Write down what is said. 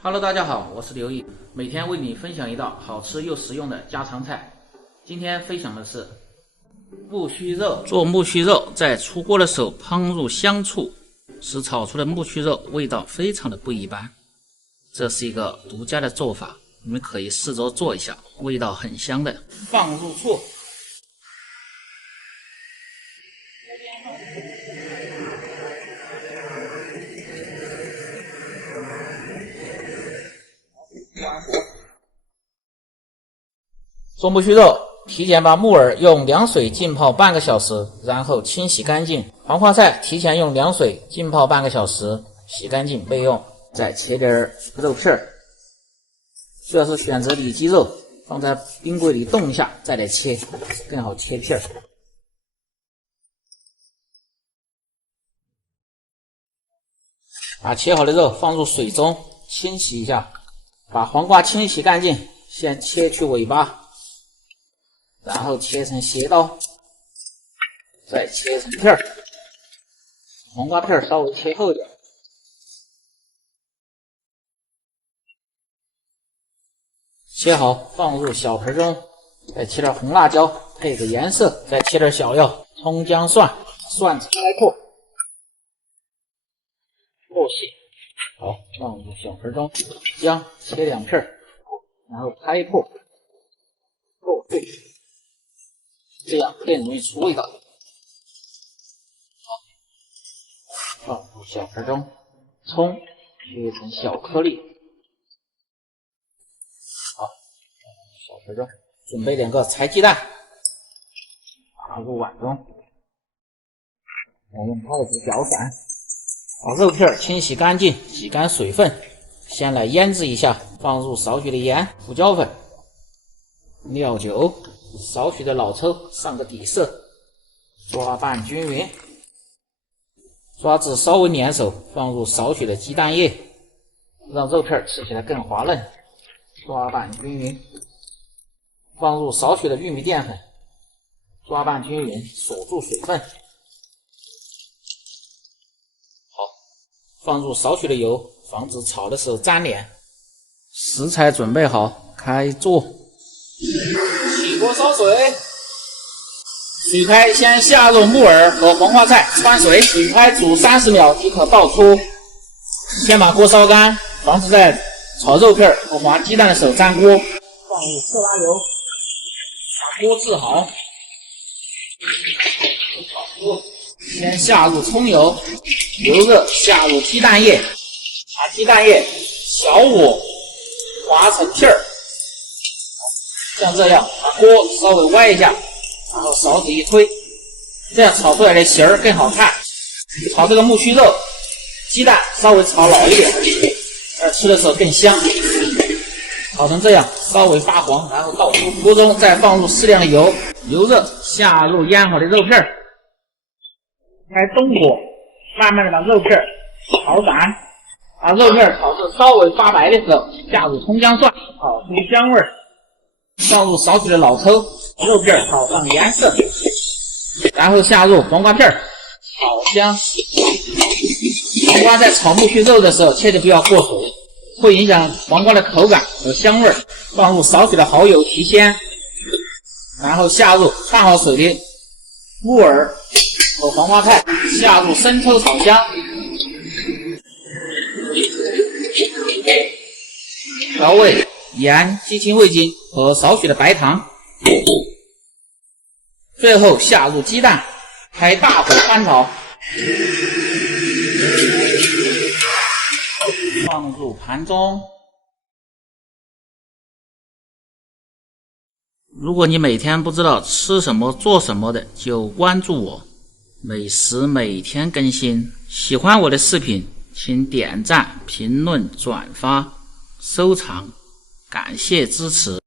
Hello， 大家好，我是刘毅，每天为你分享一道好吃又实用的家常菜。今天分享的是木须肉。做木须肉，在出锅的时候烹入香醋，使炒出的木须肉味道非常的不一般。这是一个独家的做法，你们可以试着做一下，味道很香的。放入醋。做木须肉，提前把木耳用凉水浸泡半个小时，然后清洗干净。黄花菜提前用凉水浸泡半个小时，洗干净备用。再切点肉片儿，主要是选择里脊肉，放在冰柜里冻一下再来切，更好切片儿。把切好的肉放入水中清洗一下，把黄瓜清洗干净，先切去尾巴。然后切成斜刀，再切成片儿，黄瓜片稍微切厚点，切好放入小盆中，再切点红辣椒配个颜色，再切点小料，葱姜蒜，蒜子开破，破细，好放入小盆中，姜切两片，然后开破，破碎。这样更容易出味道。放入小盆中，葱切成小颗粒。好，小盆中准备2个柴鸡蛋，打入碗中。我用筷子搅散，把肉片清洗干净，挤干水分。先来腌制一下，放入少许的盐、胡椒粉、料酒。少许的老抽上个底色，抓拌均匀，抓至稍微粘手，放入少许的鸡蛋液，让肉片吃起来更滑嫩，抓拌均匀，放入少许的玉米淀粉，抓拌均匀，锁住水分。好，放入少许的油，防止炒的时候粘连。食材准备好，开做。起锅烧水，水开先下入木耳和黄花菜，焯水，水开煮30秒即可倒出。先把锅烧干，防止在炒肉片和滑鸡蛋的时候粘锅。放入色拉油，把锅置好。先下入葱油，油热下入鸡蛋液，把鸡蛋液小火划成片儿。像这样，把锅稍微歪一下，然后勺子一推，这样炒出来的形儿更好看。炒这个木须肉，鸡蛋稍微炒老一点，吃的时候更香。炒成这样，稍微发黄，然后倒出锅中，再放入适量的油，油热下入腌好的肉片，开中火，慢慢的把肉片炒散，把肉片炒至稍微发白的时候，下入葱姜蒜，炒出香味。放入少许的老抽，肉片炒上颜色，然后下入黄瓜片，炒香。黄瓜在炒木须肉的时候，切记不要过水，会影响黄瓜的口感和香味。放入少许的蚝油提鲜，然后下入烫好水的木耳和黄花菜，下入生抽炒香，调味。盐、鸡精、味精和少许的白糖，最后下入鸡蛋，开大火翻炒，放入盘中。如果你每天不知道吃什么做什么的，就关注我，美食每天更新。喜欢我的视频，请点赞、评论、转发、收藏。感谢支持。